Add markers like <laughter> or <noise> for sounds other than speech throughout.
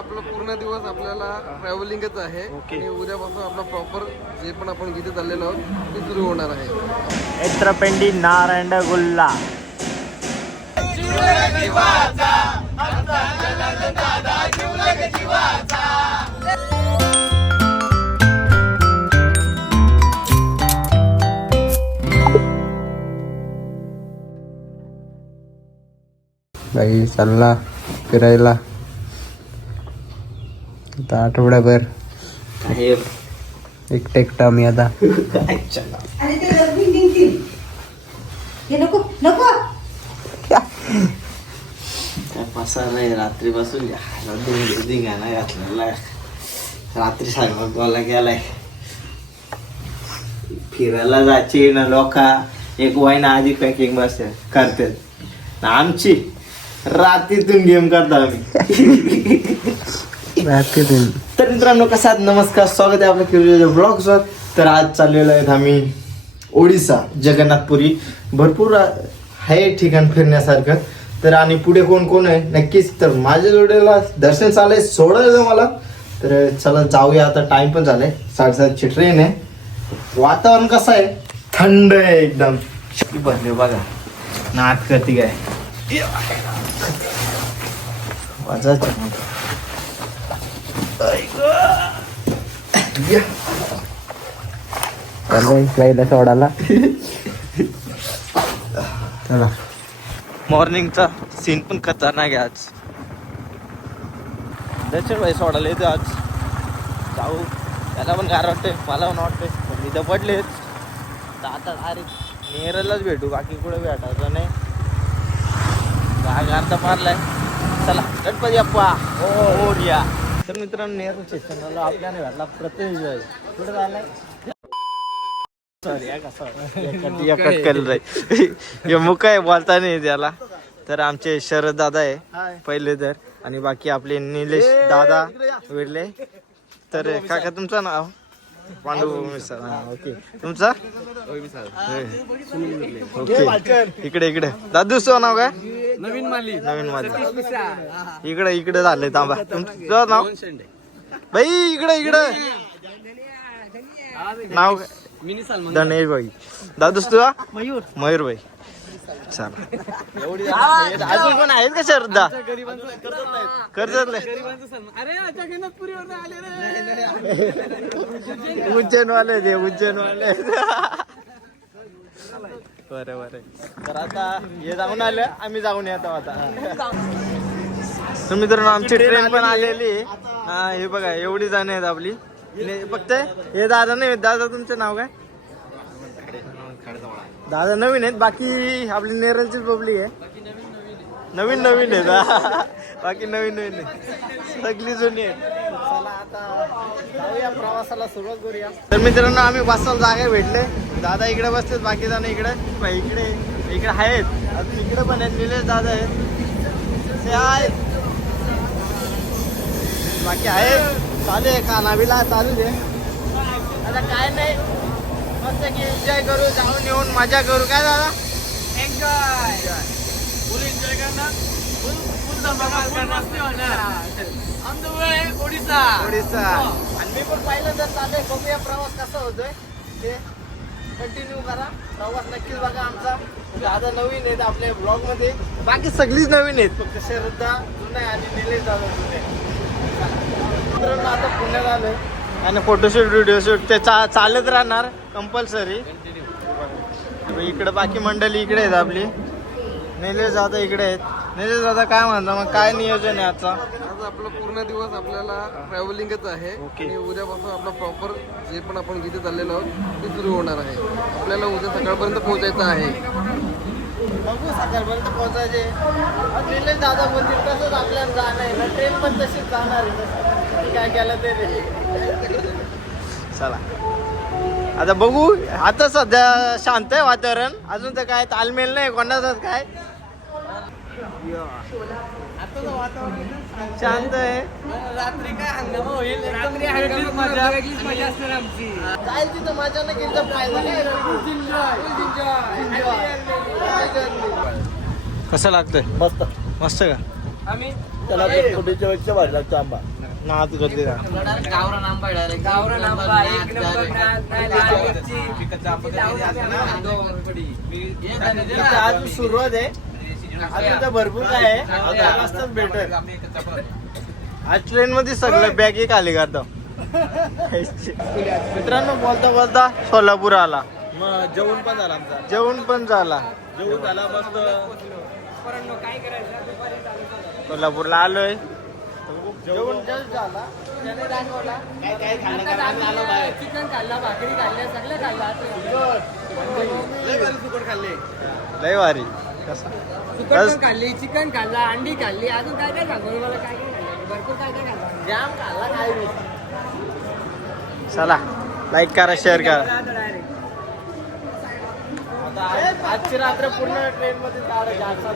आपला पूर्ण दिवस आपल्याला ट्रॅव्हलिंगच आहे. आणि उद्यापासून आपला प्रॉपर जे पण आपण जिथे चाललेलो आहोत ते सुरू होणार आहे. एत्रपेंडी नारायण गुल्ला. चालला फिरायला. आता आठवड्याभर एकटा एकटा मी आता. <laughs> अरे ते डस्टबिन निघतील हे नको नको. काय पसारा रात्रीपासून धिंगाणा घातलेला रात्री स्वयंपाक बोला गेलाय. फिरायला जायची ना लोका. एक वाईन आधी पॅकिंग बस करतात आमची रात्रीतून गेम करतो आम्ही. <laughs> तर मित्रांनो कसा आहात? नमस्कार स्वागत आहे आपल्या किरकोळ ब्लॉग्सवर तर आज चाललेलो आहेत आम्ही ओडिसा जगन्नाथपुरी. भरपूर आहे ठिकाण फिरण्यासारखं. तर आणि पुढे कोण कोण आहे? नक्कीच तर माझ्या जोडीला दर्शन चाललंय सोडायचं मला. तर चला जाऊया आता टाइम पण झालाय. साडेसातची ट्रेन आहे. वातावरण कसं आहे? थंड आहे एकदम. भरले बघा. नात करते काय? वाजायचं. चाललंय सोडायला चला मॉर्निंगचा सीन पण खतरनाक आहे आज. दर्शन भाई सोडायला येते आज. जाऊ. त्याला पण गार वाटते मला पण वाटते पण इथं पडलेच तर आता अरे नेरलाच भेटू. बाकी कुठे भेटायचं नाही. गार गार तर मारलाय. चला गणपती अप्पा हो, हो, हो या तर मित्रांनो नेहरू स्टेशनला आपल्याला भेटला प्रतिनिधी कुठे झालाय हे आहे बोलता नाही त्याला तर आमचे शरद दादा आहे पहिले तर. आणि बाकी आपले निलेश दादा विडले तर काका तुमचं नाव? पांडू मिसळ. हा ओके. तुमचा? ओके. इकडे इकडे. दादू तुझं नाव काय? नवीन माली. नवीन माझं इकडे इकडे झाले तांबा तुमचं नाव? बाई इकडे इकडे. नाव काय? मिनी सलमान धनेश भाई. दादूस तुझा मयूर. मयूर भाई. चला. अजून कोण आहेत का श्रद्धा? कर्जतले अरे आता गणपतीवर आले रे. उज्जैन वाले ते उज्जैन वाले बरं बरं तर आता हे जाऊन आलं आम्ही जाऊन येतो आता. तर मित्रांनो आमची ट्रेन पण आलेली आहे. हा हे बघा एवढी जण आहेत आपली. ने- फक्त हे दादा नाही दादा तुमचं नाव काय? दादा नवीन आहेत बाकी आपली नेरलचीच पब्लिक आहे. नवीन नवीन आहेत हा. बाकी नवीन नवीन आहेत. सगळी जुनी आहेत. चला आता जाऊया प्रवासाला सुरुवात करूया. तर मित्रांनो आम्ही बसायला जागा भेटले. दादा इकडे बसलेत बाकी जण इकडे. बाई इकडे इकडे आहेत. अजून इकडे पण आहेत. निलेश दादा आहेत. ते आहेत. बाकी आहेत. चालू आहे खाना बिला चालू आहे. आता काय नाही. मस्त की एन्जॉय करू जाऊन येऊन मजा करू. काय दादा? एन्जॉय फुल एन्जॉय करणार? फुल फुल धमाका फुल आहे ओडिसा. ओडिसा. आणि मी पण पाहिलं तर चाललंय. बघूया प्रवास कसा होतोय. ते कंटिन्यू करा. प्रवास नक्कीच बघा आमचा. दादा नवीन आहेत आपल्या ब्लॉगमध्ये. बाकी सगळीच नवीन आहेत. फक्त श्रद्धा जुने आणि निलेश दादा जुने. आता पुण्यात आलोय. आणि फोटोशूट व्हिडिओ ते चा चालत राहणार कंपल्सरी इकडे बाकी मंडळी इकडे आहेत आपली. निलेश दादा इकडे आहेत. निलेश दादा काय म्हणता? मग काय नियोजन आहे आजचा? आज आपला पूर्ण दिवस आपल्याला ट्रॅव्हलिंगच आहे. आणि उद्यापासून आपला प्रॉपर जे पण आपण जिथे चाललेलो आहोत ते सुरू होणार आहे. आपल्याला उद्या सकाळपर्यंत पोहोचायचं आहे. बघू सकाळपर्यंत पोहोचायचे. निलेश दादा बोलतील तसंच आपल्याला जाणं आहे ना ट्रेन पण तशीच जाणार आहे. काय केलं ते चला. आता बघू आता सध्या शांत आहे वातावरण. अजून तर काय तालमेल नाही कोणाचाच काय. शांत आहे. रात्री काय हंगामा होईल? रात्री हंगामा मजा. वेगळीच मजा असणार आमची. काय तिथं माझ्या ना गेलं फायदा कसं लागतंय? मस्त. मस्त का? आम्ही? त्याला भारी लागतो आंबा नाच करते गावरान. गावरान एक नंबर. आज सुरुवात आहे. अजून तर भरपूर काय आहे. आता रस्ताच भेटेल. आज ट्रेन मध्ये सगळं बॅग एक आली करतो मित्रांनो बोलता बोलता सोलापूर आला. मग जेवण पण झालं आमचा. जेवण पण झाला. जेवण झाला मस्त. सोलापूरला आलोय. जेवण झाला. आता चिकन खाल्ला भाकरी खाल्ल्या सगळं खाल्लं. लय भारी. कसा? खाल्ली चिकन खाल्ला अंडी खाल्ली अजून काय काय सांगू मला काय काय खाल्लं? भरपूर काय काय खाल्लं? जाम खाल्ला काय चला लाईक करा शेअर करा. आजची रात्र पूर्ण ट्रेन मध्ये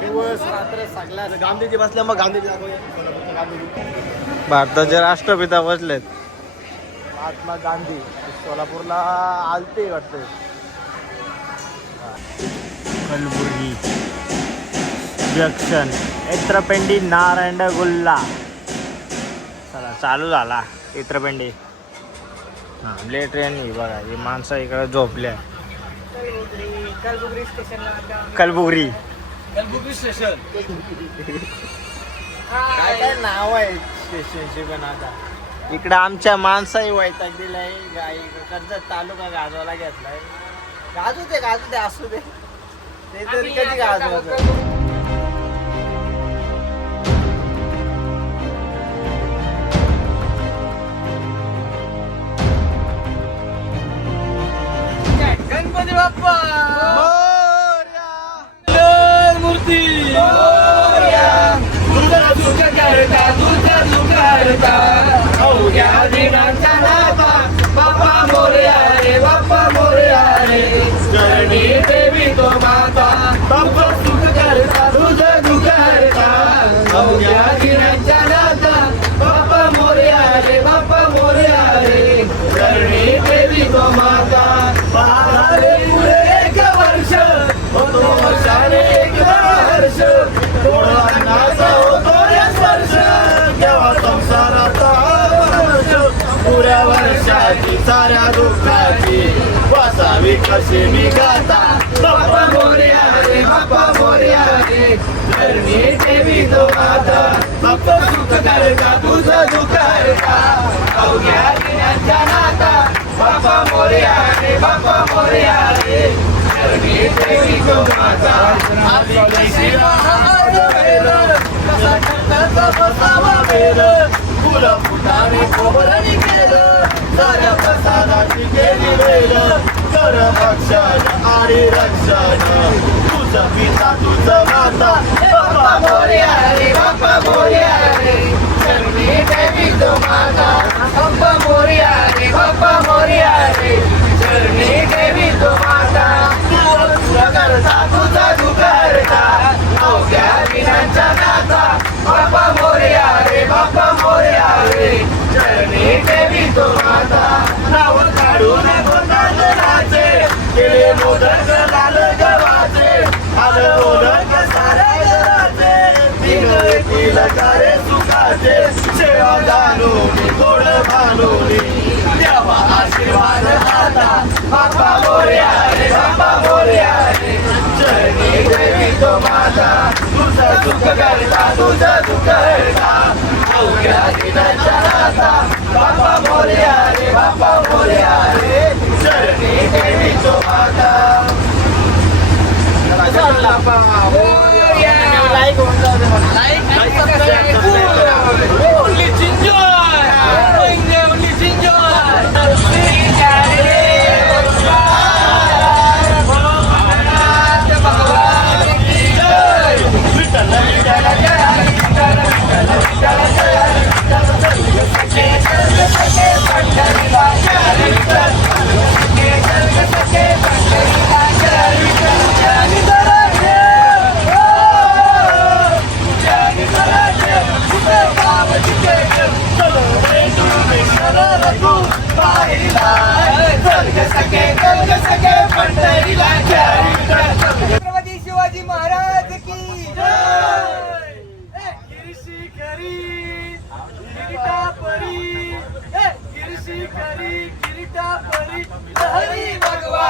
दिवस रात्र सगळ्या गांधीजी बसल्या मग गांधीजी भारताचे राष्ट्रपिता बसलेत. महात्मा गांधी सोलापूरला आलते वाटते कलबुर्गी. जंक्शन. एत्रपेंडी नारायण गुल्ला चला चालू झाला एत्रपेंडी थांबले ट्रेन ही बघा ही माणसं इकडे झोपल्या कलबुर्गी स्टेशन काय नाव आहे स्टेशनचे पण आता? इकडं आमच्या माणसाही वैताग दिलाय. गाई कर्जत तालुका गाजवाला घेतलाय. गाजू दे गाजू दे असू दे. ते तरी कधी आता गणपती बाप्पा! मूर्ती! वासावी मी गाता बाप्पा मोर्या रे बाप्पा मोर्या रे धरणी देवी तो माता बाप्पा सुख करता तुझं दुःख करता अवघ्या दिनांच्या नाता. बाप्पा मोर्या रे बाप्पा मोर्या रे धरणी देवी तो माता आपली कशी महान वेल, कसा खंडाचा बसावा वेल फुलं फुटाने खोबरणी केलं साऱ्या प्रसादाची केली वेळ कर भक्षण आणि रक्षण. तुझं पिता तुझं माता. बाप्पा मोर्या रे बाप्पा मोर्या रे चरणी देवी तो माता. बाप्पा मोर्या रे बाप्पा मोर्या गोड बांधून देवा आशीर्वाद आता. बाप्पा मोर्या रे बाप्पा मोर्या रे चरणी देवी तो माता. तुझं सुख करता तुझं सुख करता. अवघ्या दिनाच्या नाता बाप्पा मोर्या रे बाप्पा मोर्या रे चरणी देवी तो माता. लाईक होऊन जाऊ दे मला. हरी भगवा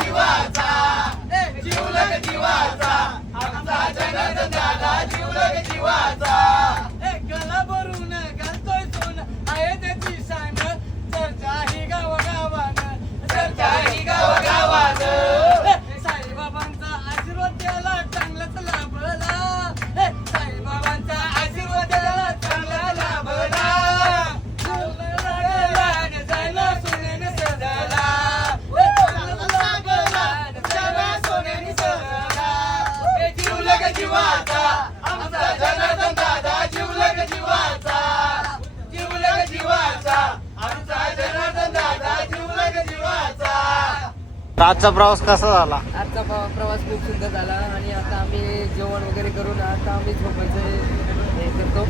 जीवाचा. जीवलग जीवाचा. आमचा जनार्दन दादा जीवलग जीवाचा आमचा जनार्दन दादा जीवलग जीवाचा. जीवलग जीवाचा आमचा जनार्दन दादा जीवलग जीवाचा. आजचा प्रवास कसा झाला? आजचा प्र- प्रवास खूप सुंदर झाला आणि आता आम्ही जेवण वगैरे करून आता आम्ही झोपायचं हे करतो.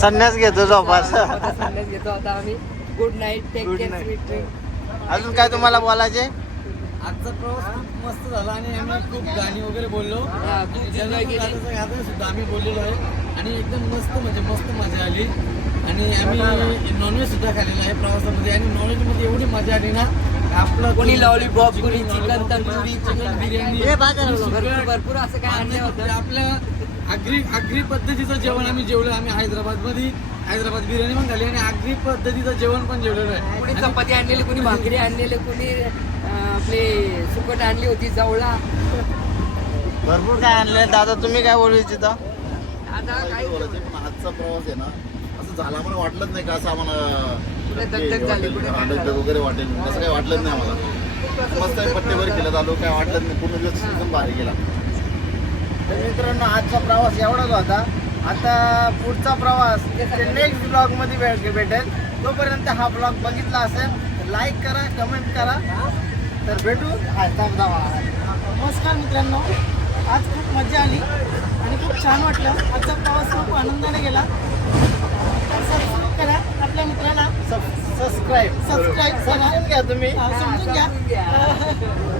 संन्यास घेतो झोपास आता संन्यास घेतो. आता आम्ही good night take Good care night. Sweet dream अजून काय तुम्हाला बोलायचे आजचा प्रवास खूप मस्त झाला आणि आम्ही खूप गाणी वगैरे बोललो. गाणं सुद्धा आम्ही बोललेलो आहे. आणि एकदम मस्त म्हणजे मस्त मजा आली. आणि आम्ही नॉनव्हेज सुद्धा खाल्लेलं आहे प्रवासामध्ये. आणि नॉनव्हेजमध्ये एवढी मजा आली ना आपलं कोणी लॉलीपॉप कोणी चिकन तंदुरी चिकन बिर्याणी भरपूर असं काय आणलं होतं. आपल्या आगरी आगरी पद्धतीचं जेवण आम्ही जेवलो. आम्ही हैदराबादमध्ये हैदराबाद बिर्याणी पण खाल्ली आणि आगरी पद्धतीचं जेवण पण जेवलेलं आहे. कोणी चपाती आणलेली कोणी भाकरी आणलेली कोणी आपले सुकट आणली होती जवळा. भरपूर काय आणले दादा तुम्ही काय बोलू इच्छिता? आता काय आजचा प्रवास आहे ना असं झाला मला वाटलंच नाही का असं आम्हाला दगदग झाली, दगदग. वगैरे वाटेल. असं काही वाटलंच नाही आम्हाला. मस्त पट्टेवर केलं आलो काय वाटलंच नाही. पूर्ण दिवस एकदम भारी गेला. तर मित्रांनो आजचा प्रवास एवढाच होता. आता पुढचा प्रवास नेक्स्ट ब्लॉगमध्ये भे- भेटेल. तोपर्यंत हा ब्लॉग बघितला असेल लाईक करा कमेंट करा. तर भेटू. नमस्कार मित्रांनो. आज खूप मजा आली आणि खूप छान वाटलं. आजचा प्रवास खूप आनंदाने गेला. सबस्क्राईब करा आपल्या मित्राला. सबस्क्राईब सबस्क्राईब करा. समजून घ्या तुम्ही. समजून घ्या.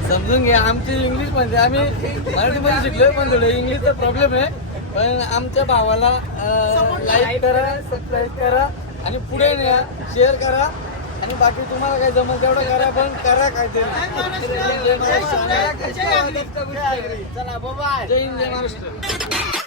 समजून घ्या. आमची इंग्लिश म्हणजे आम्ही मराठीमध्ये शिकलोय पण थोडं. इंग्लिशचा प्रॉब्लेम आहे. पण आमच्या भावाला लाईक करा. सबस्क्राईब करा आणि पुढे न्या शेअर करा. आणि बाकी तुम्हाला काय जमल तेवढं करा पण करा काहीतरी. जय महाराष्ट्र. चला बाय जय हिंद जय महाराष्ट्र.